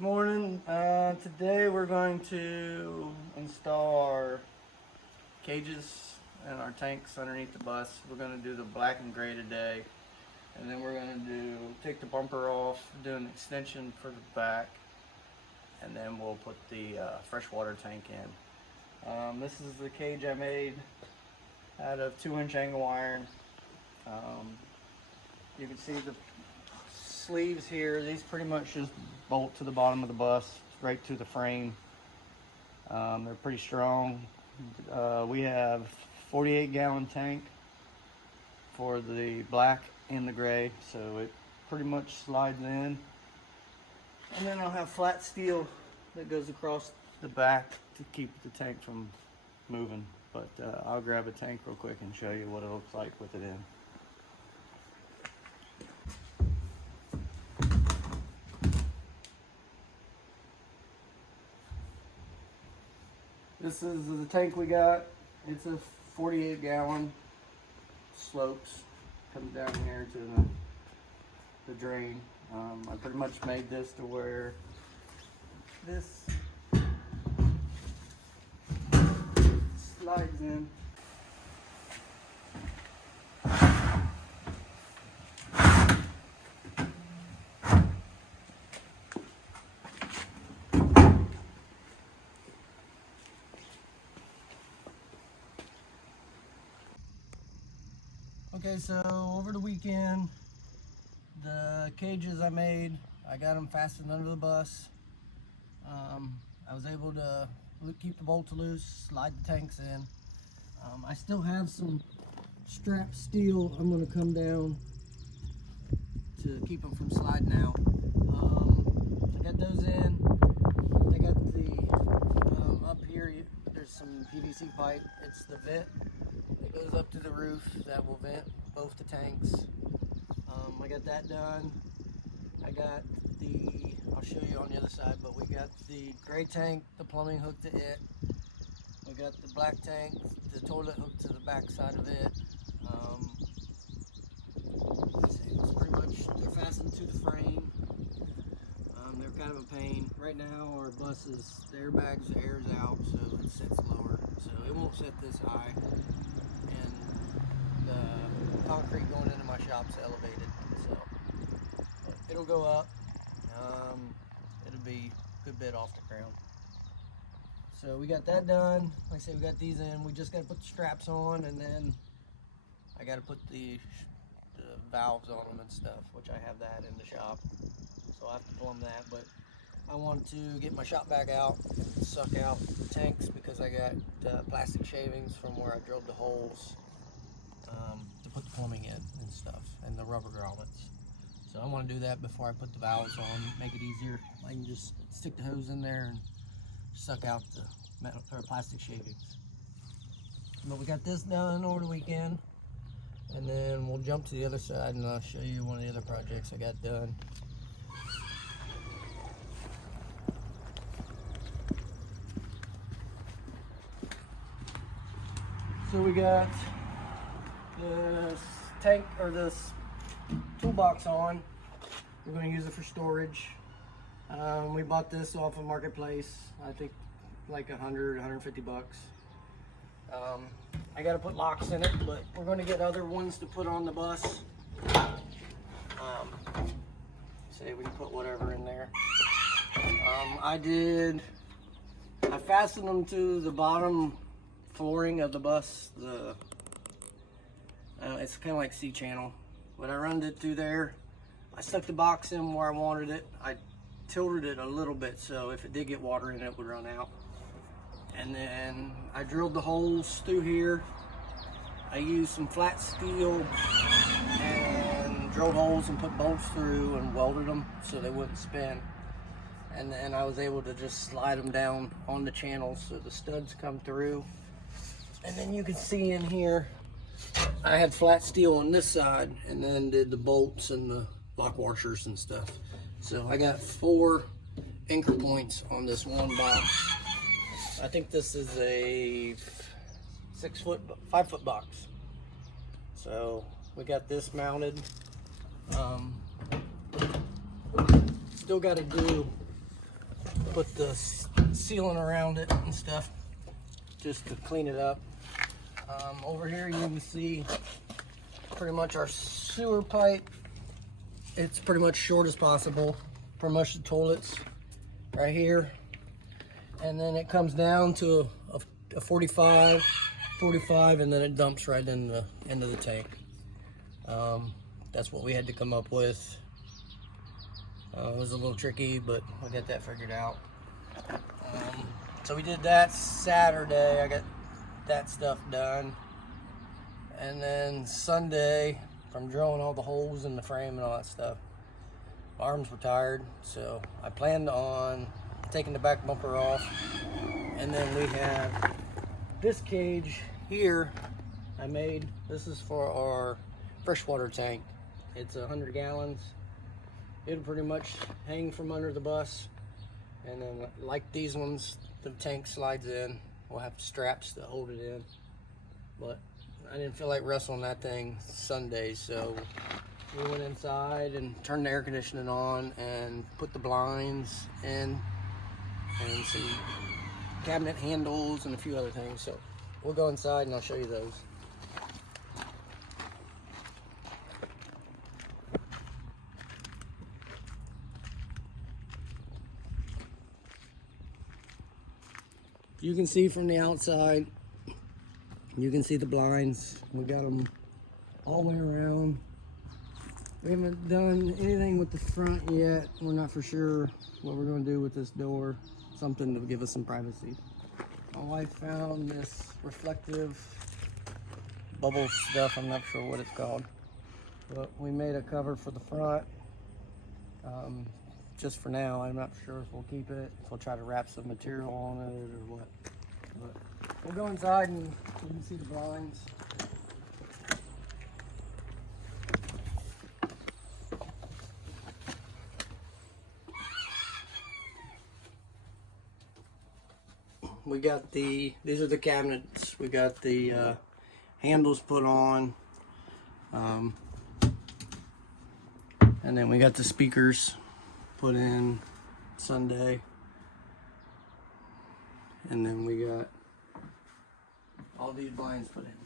Good morning. Today we're going to install our cages and our tanks underneath the bus. We're going to do the black and gray today, and then we're going to take the bumper off, do an extension for the back, and then we'll put the freshwater tank in. This is the cage I made out of 2-inch angle iron. You can see the sleeves here. These pretty much just bolt to the bottom of the bus, right to the frame. They're pretty strong. We have 48-gallon tank for the black and the gray, so it pretty much slides in. And then I'll have flat steel that goes across the back to keep the tank from moving. But I'll grab a tank real quick and show you what it looks like with it in. This is the tank we got. It's a 48-gallon. Slopes comes down here to the drain. I pretty much made this to where this slides in. Okay, so over the weekend, the cages I made, I got them fastened under the bus. I was able to keep the bolts loose, slide the tanks in. I still have some strap steel I'm going to come down to keep them from sliding out. I got those in. I got the, up here, there's some PVC pipe. It's the vent. It goes up to the roof that will vent both the tanks. I got that done. I got the, I'll show you on the other side, but we got the gray tank, the plumbing hooked to it. We got the black tank, the toilet hooked to the back side of it. It's pretty much, they're fastened to the frame. They're kind of a pain. Right now our bus is, the airbags, the air's out, so it sits lower. So it won't sit this high. And the concrete going into my shop's elevated, so but it'll go up. It'll be a good bit off the ground. So we got that done. Like I said, we got these in. We just got to put the straps on, and then I got to put the valves on them and stuff, which I have that in the shop. So I'll have to plumb that, but I want to get my shop back out and suck out the tanks because I got plastic shavings from where I drilled the holes to put the plumbing in and stuff, and the rubber grommets. So I want to do that before I put the valves on, make it easier. I can just stick the hose in there and suck out the metal or plastic shavings. But we got this done over the weekend, and then we'll jump to the other side and I'll show you one of the other projects I got done. So we got this tank or this toolbox on. We're going to use it for storage. We bought this off of Marketplace. I think like 150 bucks. I got to put locks in it, but we're going to get other ones to put on the bus. Say we can put whatever in there. I fastened them to the bottom flooring of the bus. It's kind of like C-channel. When I run it through there, I stuck the box in where I wanted it. I tilted it a little bit so if it did get water in it, it would run out. And then I drilled the holes through here. I used some flat steel and drilled holes and put bolts through and welded them so they wouldn't spin. And then I was able to just slide them down on the channels so the studs come through. And then you can see in here, I had flat steel on this side and then did the bolts and the lock washers and stuff. So I got 4 anchor points on this one box. I think this is a 5-foot box. So we got this mounted. Still got to do put the sealant around it and stuff just to clean it up. Over here you can see pretty much our sewer pipe. It's pretty much short as possible. Pretty much the toilets right here. And then it comes down to a 45, and then it dumps right in the end of the tank. That's what we had to come up with. It was a little tricky, but we got that figured out. So we did that Saturday. I got that stuff done. And then Sunday, from drilling all the holes in the frame and all that stuff, my arms were tired, so I planned on taking the back bumper off. And then we have this cage here I made. This is for our freshwater tank. It's 100 gallons. It'll pretty much hang from under the bus, and then like these ones, the tank slides in. We'll have straps to hold it in, but I didn't feel like wrestling that thing Sunday, so we went inside and turned the air conditioning on and put the blinds in and some cabinet handles and a few other things. So we'll go inside and I'll show you those. You can see from the outside, you can see the blinds. We got them all the way around. We haven't done anything with the front yet. We're not for sure what we're going to do with this door. Something to give us some privacy. My wife found this reflective bubble stuff. I'm not sure what it's called. But we made a cover for the front. Just for now. I'm not sure if we'll keep it, if we'll try to wrap some material on it or what. But we'll go inside and you can see the blinds. We got these are the cabinets. We got the handles put on. And then we got the speakers put in Sunday, and then we got all these blinds put in.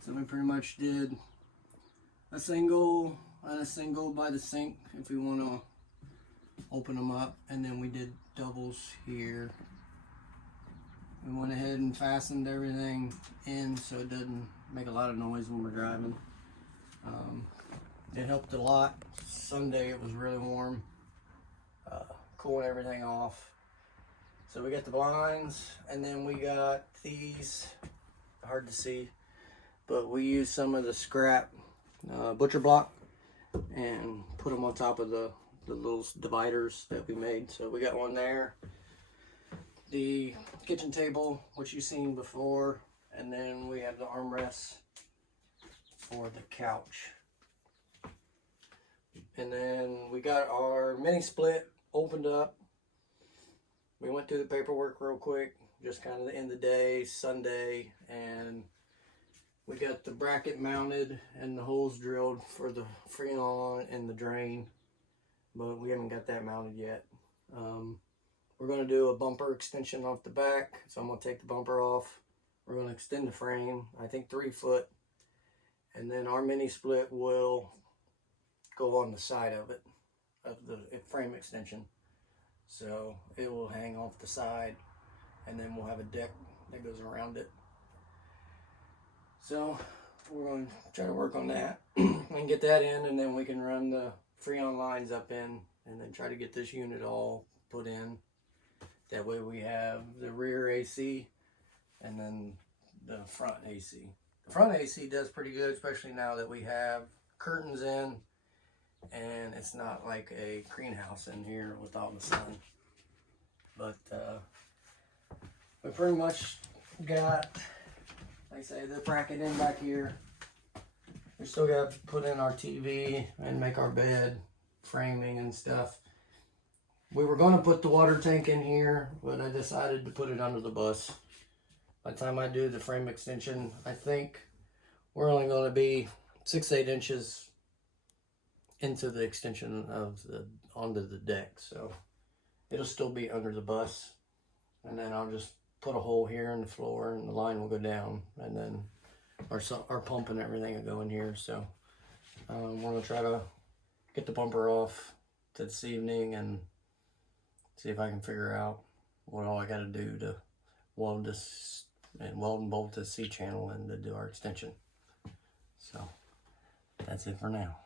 So we pretty much did a single and a single by the sink if we want to open them up, and then we did doubles here. We went ahead and fastened everything in so it doesn't make a lot of noise when we're driving. It helped a lot. Sunday it was really warm, cooling everything off. So we got the blinds, and then we got these, hard to see, but we used some of the scrap butcher block and put them on top of the little dividers that we made. So we got one there, the kitchen table, which you've seen before, and then we have the armrests for the couch. And then we got our mini split opened up. We went through the paperwork real quick, just kind of the end of the day, Sunday, and we got the bracket mounted and the holes drilled for the freon and the drain, but we haven't got that mounted yet. We're going to do a bumper extension off the back, so I'm going to take the bumper off. We're going to extend the frame, I think 3 foot, and then our mini split will go on the side of it, of the frame extension. So it will hang off the side, and then we'll have a deck that goes around it. So we're going to try to work on that. We can get that in, and then we can run the freon lines up in, and then try to get this unit all put in. That way we have the rear AC and then the front AC. The front AC does pretty good, especially now that we have curtains in, and it's not like a greenhouse in here with all the sun. But we pretty much got, like I say, the bracket in back here. We still got to put in our TV and make our bed framing and stuff. We were going to put the water tank in here, but I decided to put it under the bus. By the time I do the frame extension, I think we're only going to be 6-8 inches into the extension of the onto the deck. So it'll still be under the bus. And then I'll just put a hole here in the floor and the line will go down. And then our pump and everything will go in here. So we're going to try to get the bumper off this evening and see if I can figure out what all I got to do to weld this and weld and bolt this C-channel and to do our extension. So that's it for now.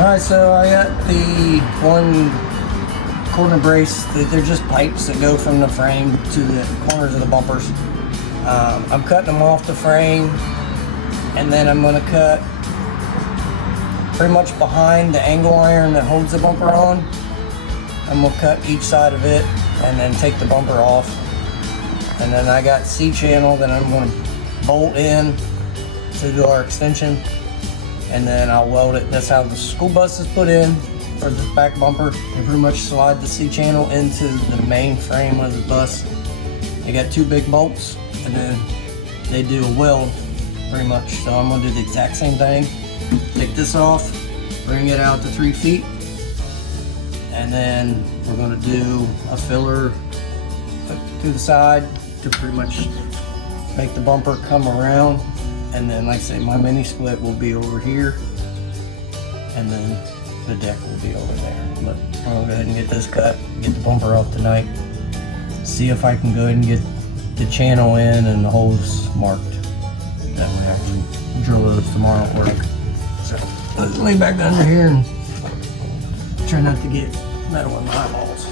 Alright, so I got the one corner brace. They're just pipes that go from the frame to the corners of the bumpers. I'm cutting them off the frame, and then I'm going to cut pretty much behind the angle iron that holds the bumper on. I'm going to cut each side of it and then take the bumper off. And then I got C-channel that I'm going to bolt in to do our extension. And then I'll weld it. That's how the school bus is put in for the back bumper. They pretty much slide the C-channel into the main frame of the bus. They got two big bolts, and then they do a weld pretty much. So I'm gonna do the exact same thing. Take this off, bring it out to 3 feet, and then we're gonna do a filler to the side to pretty much make the bumper come around. And then, like I say, my mini split will be over here, and then the deck will be over there. But I'll go ahead and get this cut, get the bumper off tonight, see if I can go ahead and get the channel in and the holes marked. That way I can drill those tomorrow at work. So let's lay back under here and try not to get metal in my eyeballs.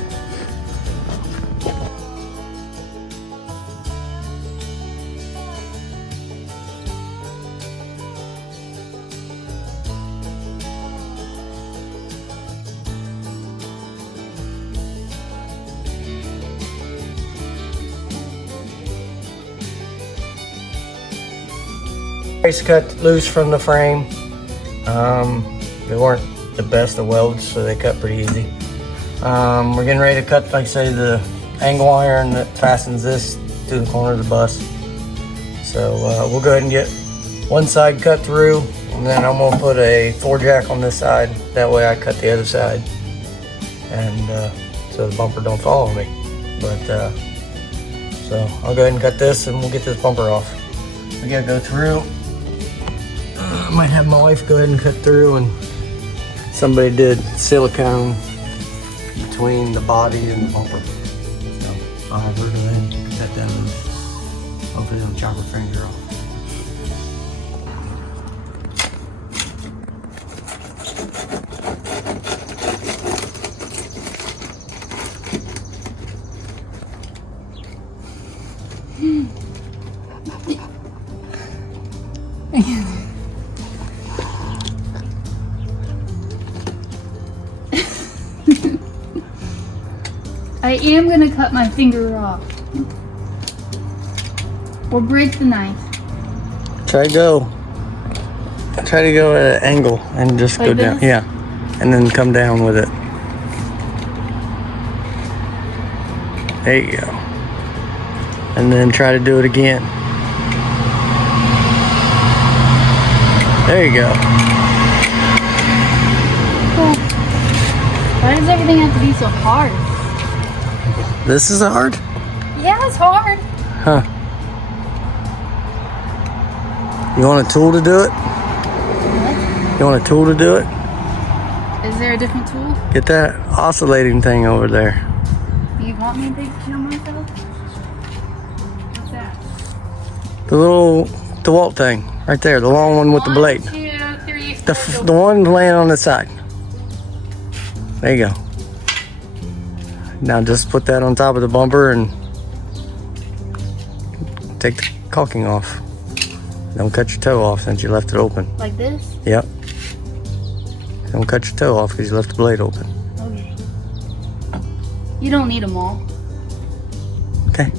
Brace cut loose from the frame. They weren't the best of welds, so they cut pretty easy. We're getting ready to cut, like I say, the angle iron that fastens this to the corner of the bus. So we'll go ahead and get one side cut through, and then I'm gonna put a 4-jack on this side. That way I cut the other side, and so the bumper don't fall on me. But so I'll go ahead and cut this, and we'll get this bumper off. We gotta go through. I might have my wife go ahead and cut through, and somebody did silicone between the body and the bumper. So I'll have her go ahead and cut that loose. Hopefully it'll chop her finger off. I am gonna cut my finger off. Or break the knife. Try to go at an angle and just like go down. This? Yeah. And then come down with it. There you go. And then try to do it again. There you go. Why does everything have to be so hard? This is hard? Yeah, it's hard. Huh. You want a tool to do it? What? You want a tool to do it? Is there a different tool? Get that oscillating thing over there. Do you want me to kill myself? What's that? The little DeWalt thing, right there, the long one with the blade. 1, 2, 3, The one laying on the side. There you go. Now just put that on top of the bumper and take the caulking off. Don't cut your toe off since you left it open. Like this? Yep. Don't cut your toe off because you left the blade open. Okay. You don't need them all. Okay.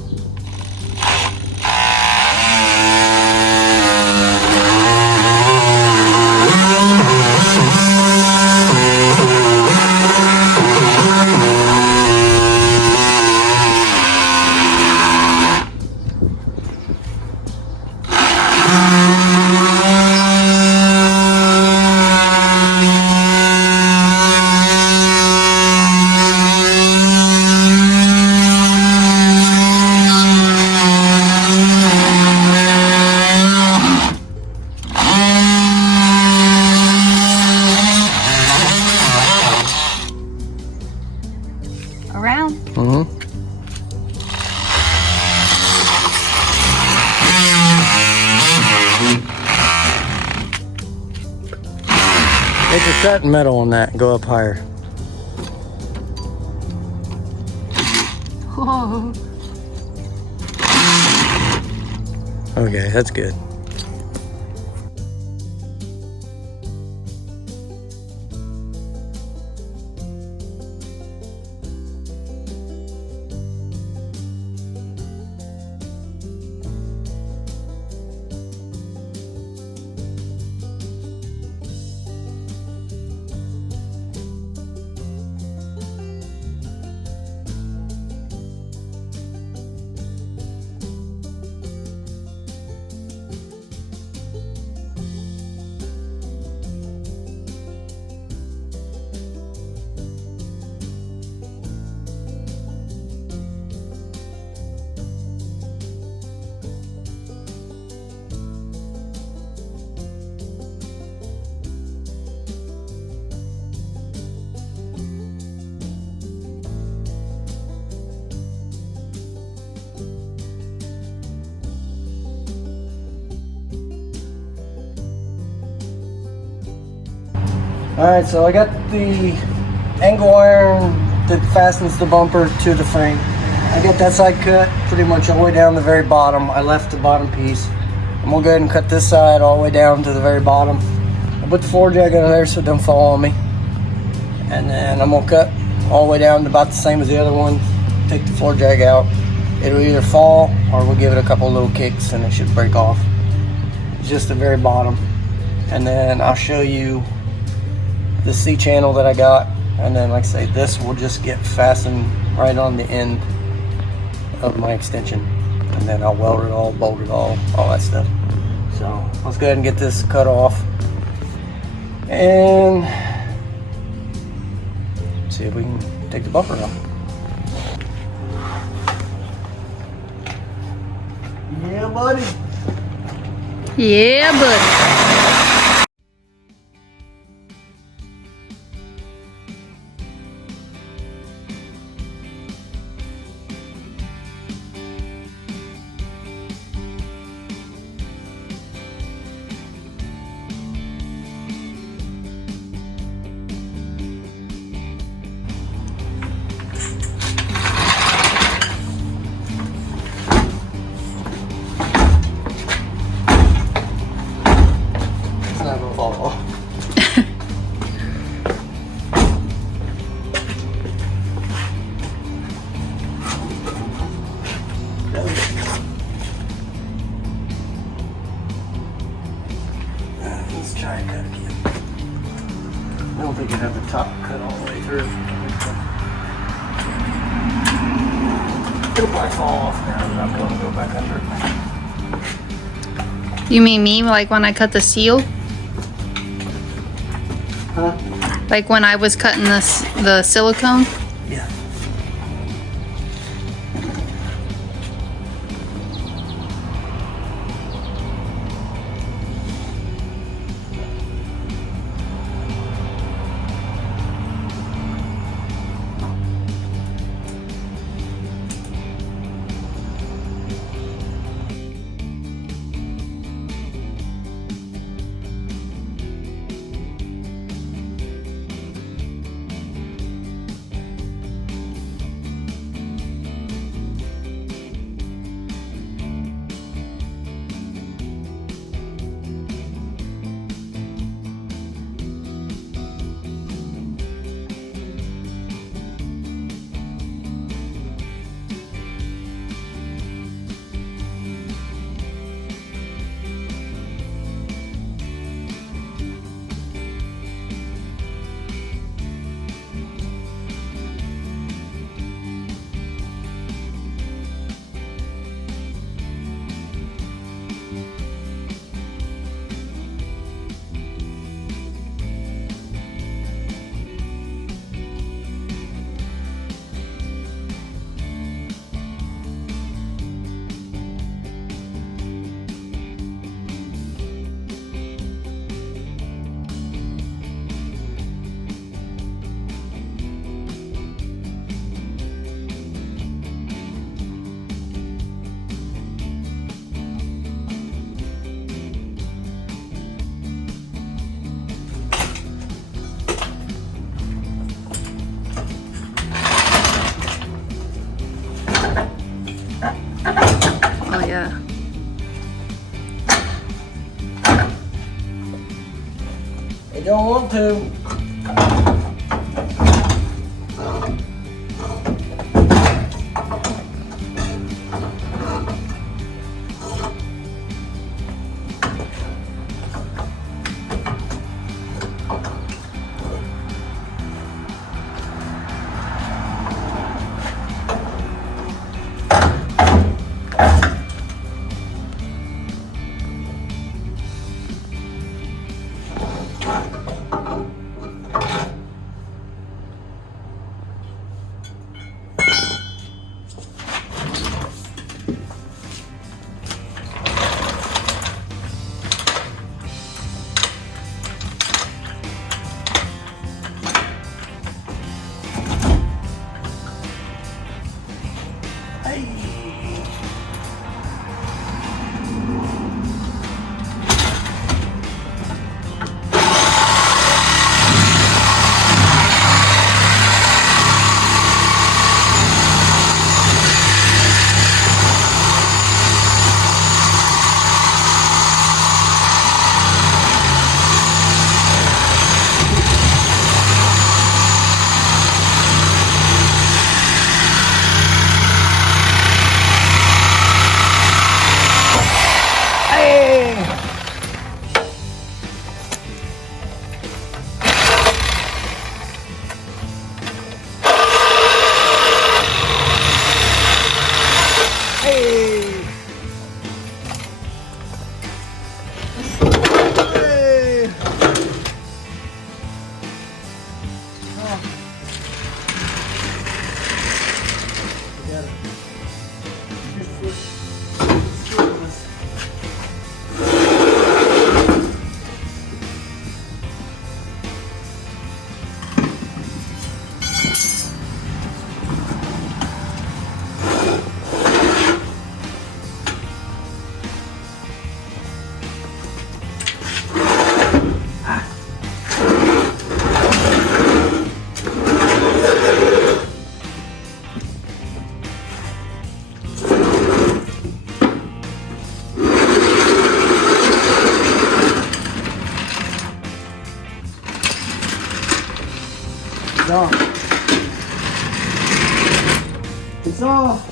Around? Mm-hmm. Get your cutting metal on that and go up higher. Whoa. Okay, that's good. Alright, so I got the angle iron that fastens the bumper to the frame. I got that side cut pretty much all the way down the very bottom. I left the bottom piece. I'm gonna go ahead and cut this side all the way down to the very bottom. I put the floor jag under there so it don't fall on me. And then I'm gonna cut all the way down to about the same as the other one. Take the floor jag out. It'll either fall or we'll give it a couple little kicks and it should break off. It's just the very bottom. And then I'll show you the C channel that I got, and then like I say, this will just get fastened right on the end of my extension, and then I'll weld it all, bolt it all that stuff. So let's go ahead and get this cut off and see if we can take the bumper off. Yeah, buddy. Yeah, buddy. Let's try and cut again. I don't think you have the top cut all the way through. It'll probably fall off now, and I'm going to go back under it. You mean me, like when I cut the seal? Huh? Like when I was cutting the silicone? Yeah. You don't want to. It's off.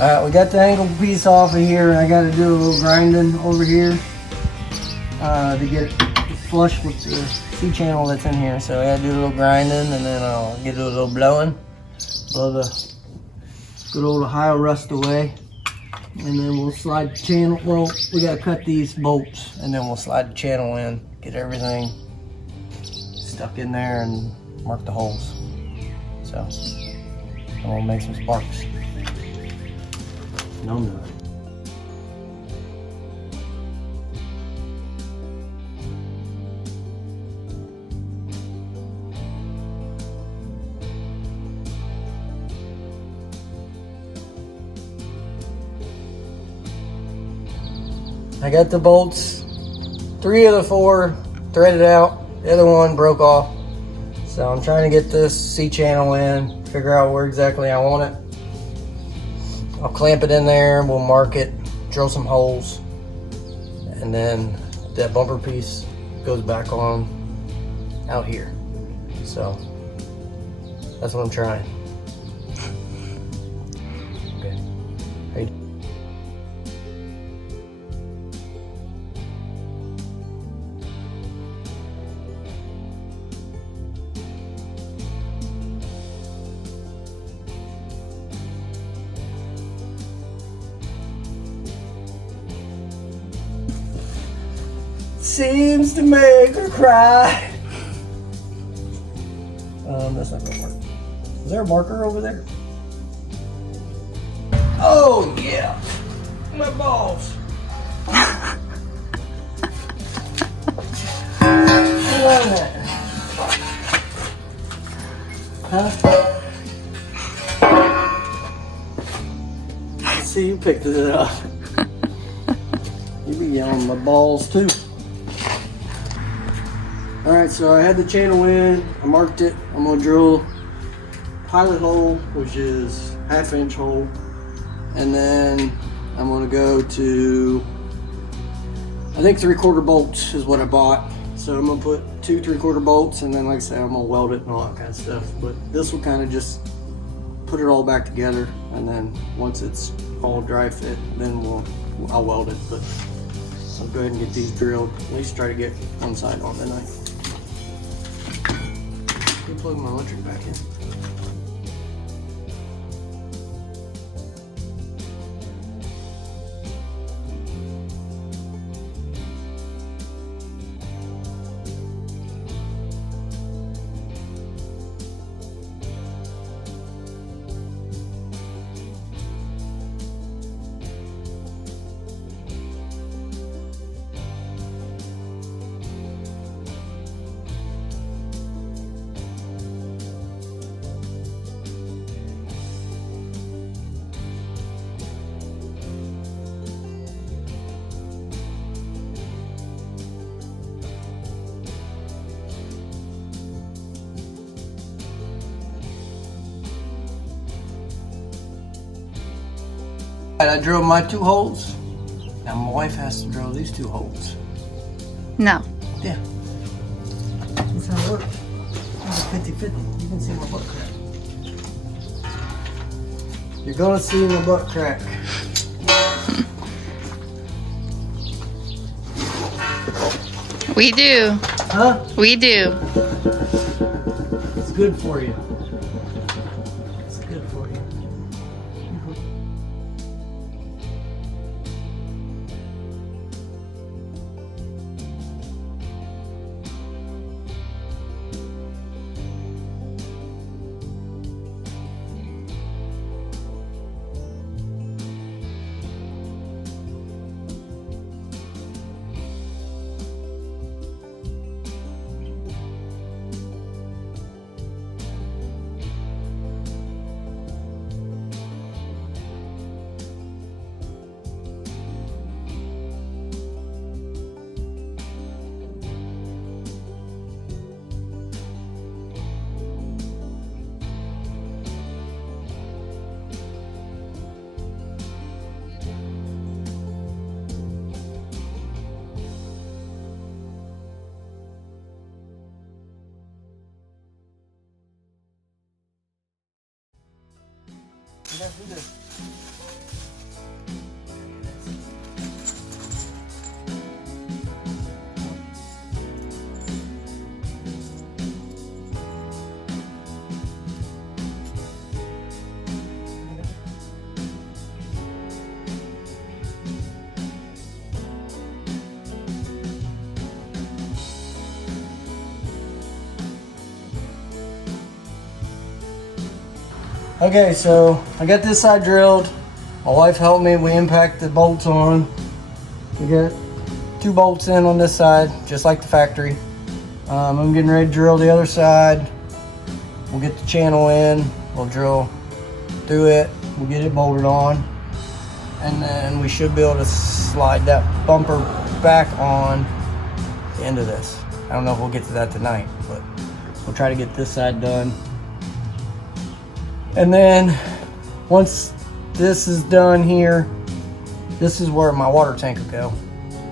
Alright, we got the angle piece off of here. I got to do a little grinding over here to get it flush with the C-channel that's in here. So I got to do a little grinding, and then I'll get it a little blowing. Blow the good old Ohio rust away. And then we'll slide the channel. Well, we got to cut these bolts, and then we'll slide the channel in, get everything stuck in there, and mark the holes. So, and we'll make some sparks. No. I got the bolts, 3 of the 4 threaded out, the other one broke off. So I'm trying to get this C-channel in, figure out where exactly I want it. I'll clamp it in there, we'll mark it, drill some holes, and then that bumper piece goes back on out here. So that's what I'm trying. Okay. Hey. Seems to make her cry. That's not gonna work. Is there a marker over there? Oh yeah, my balls. I love that. Huh? Let's see, you picked it up. You be yelling my balls too. Alright, so I had the channel in, I marked it. I'm gonna drill pilot hole, which is 1/2 inch hole, and then I'm gonna go to, I think 3/4 bolts is what I bought. So I'm gonna put 2 3/4 bolts, and then like I said, I'm gonna weld it and all that kind of stuff. But this will kind of just put it all back together, and then once it's all dry fit, then I'll weld it. But I'll go ahead and get these drilled. At least try to get one side on tonight. Plug my electric back in. I drilled my 2 holes. Now my wife has to drill these 2 holes. No. Yeah. That's how it works. It's 50-50. You can see my butt crack. You're gonna see my butt crack. We do. Huh? We do. It's good for you. It's good for you. Let's do this. Okay, so I got this side drilled. My wife helped me. We impact the bolts on. We got 2 bolts in on this side, just like the factory. I'm getting ready to drill the other side. We'll get the channel in. We'll drill through it. We'll get it bolted on. And then we should be able to slide that bumper back on the end of this. I don't know if we'll get to that tonight, but we'll try to get this side done. And then once this is done here, this is where my water tank will go.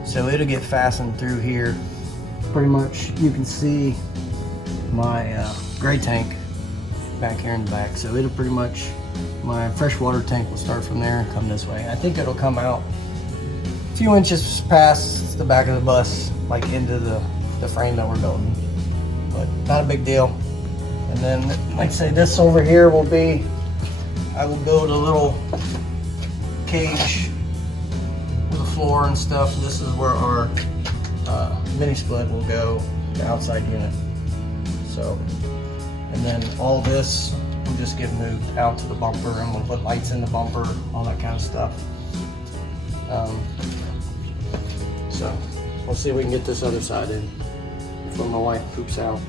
So it'll get fastened through here. Pretty much you can see my gray tank back here in the back. So it'll pretty much, my freshwater tank will start from there and come this way. I think it'll come out a few inches past the back of the bus, like into the frame that we're building. But not a big deal. And then, like I say, this over here will be, I will build a little cage with a floor and stuff. This is where our mini split will go, the outside unit. So, and then all this will just get moved out to the bumper, and we'll put lights in the bumper, all that kind of stuff. So we'll see if we can get this other side in before my wife poops out.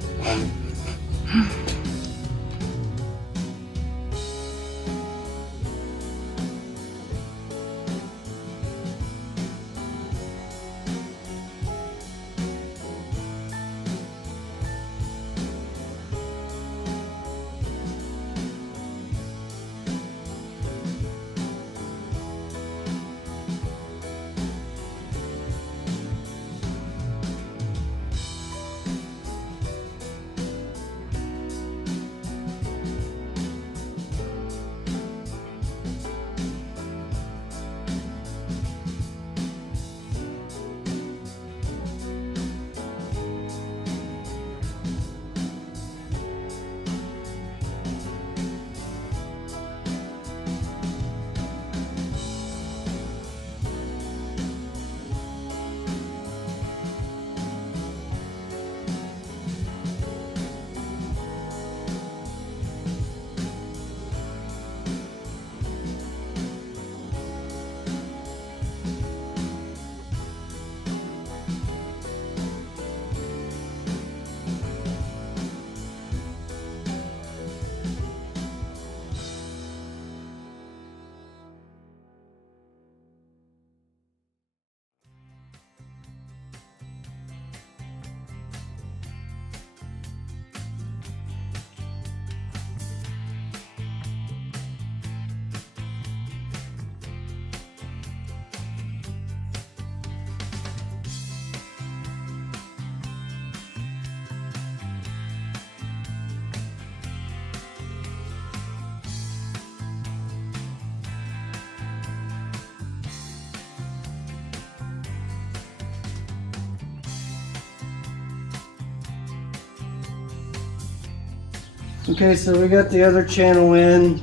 Okay, so we got the other channel in.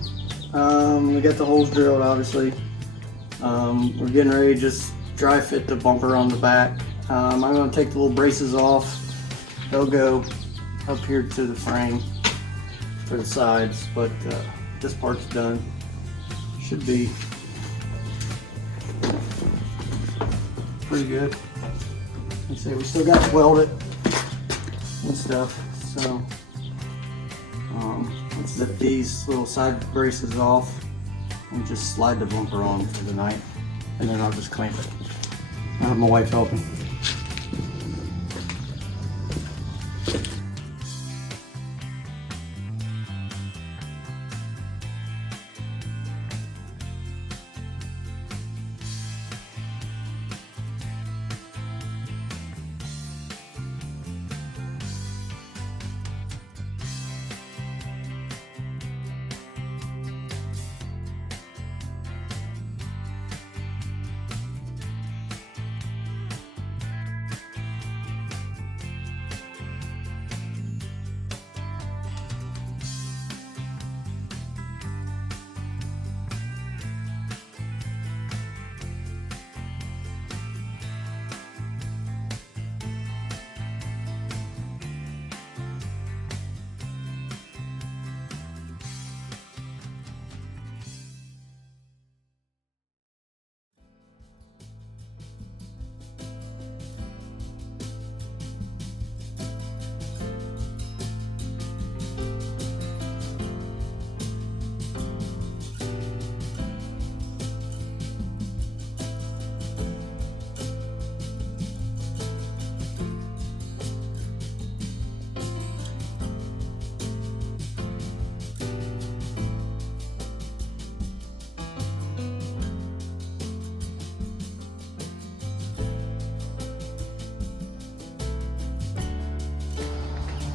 We got the holes drilled, obviously. We're getting ready to just dry fit the bumper on the back. I'm going to take the little braces off. They'll go up here to the frame for the sides, but this part's done. Should be pretty good. Like I say, we still got to weld it and stuff, so let's zip these little side braces off and just slide the bumper on for the night, and then I'll just clamp it. I have my wife helping.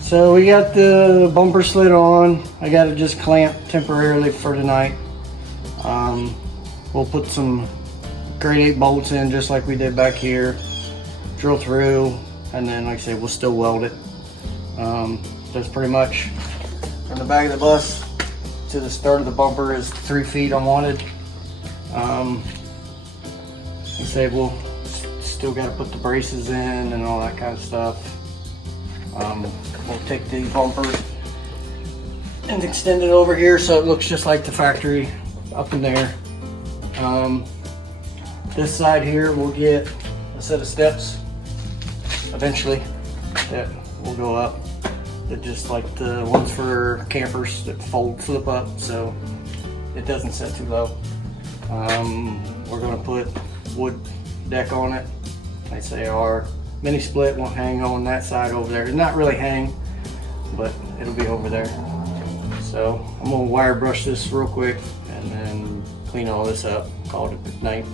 So we got the bumper slid on. I got it just clamped temporarily for tonight. We'll put some grade 8 bolts in just like we did back here. Drill through, and then like I say, we'll still weld it. That's pretty much from the back of the bus to the start of the bumper is 3 feet unwanted. Like I say, we'll still got to put the braces in and all that kind of stuff. We'll take the bumper and extend it over here so it looks just like the factory up in there. This side here we'll get a set of steps eventually that will go up. They're just like the ones for campers that flip up so it doesn't set too low. We're going to put wood deck on it. Like I say, our mini split won't hang on that side over there. It's not really hang, but it'll be over there. So I'm gonna wire brush this real quick and then clean all this up, call it a good night.